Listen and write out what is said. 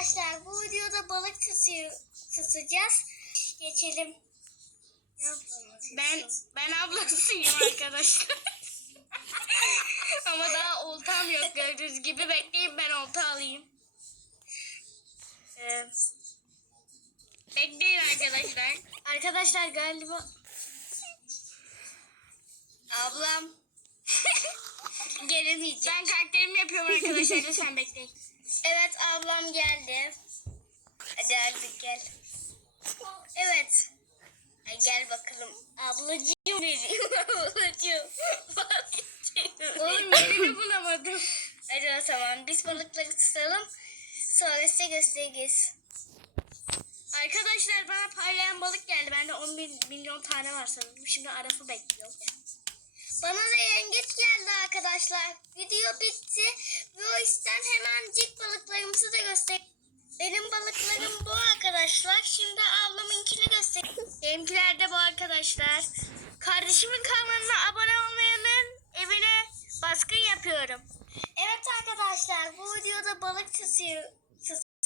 arkadaşlar bu videoda balık tutuyor, tutacağız. Geçelim. Ben ben ablasıyım arkadaşlar. Ama daha oltam yok gördüğünüz gibi. Bekleyin ben olta alayım. Ee, bekleyin arkadaşlar. Arkadaşlar galiba Ablam. Gelemeyecek. Ben karakterimi yapıyorum arkadaşlar. Lütfen bekleyin. evet ablam geldi. Hadi artık gel. Evet. Ay, gel bakalım. Ablacığım benim. Ablacığım. Oğlum yerini bulamadım. Hadi o zaman biz balıkları tutalım. Sonra size göstereceğiz. Arkadaşlar bana parlayan balık geldi. Bende 10 bin- milyon tane var sanırım. Şimdi Araf'ı bekliyorum. Bana da arkadaşlar. Video bitti. O yüzden hemencik balıklarımızı da göster. Benim balıklarım bu arkadaşlar. Şimdi ablamınkini göstereyim. Benimkiler de bu arkadaşlar. Kardeşimin kanalına abone olmayanın evine baskın yapıyorum. Evet arkadaşlar bu videoda balık tutuyor,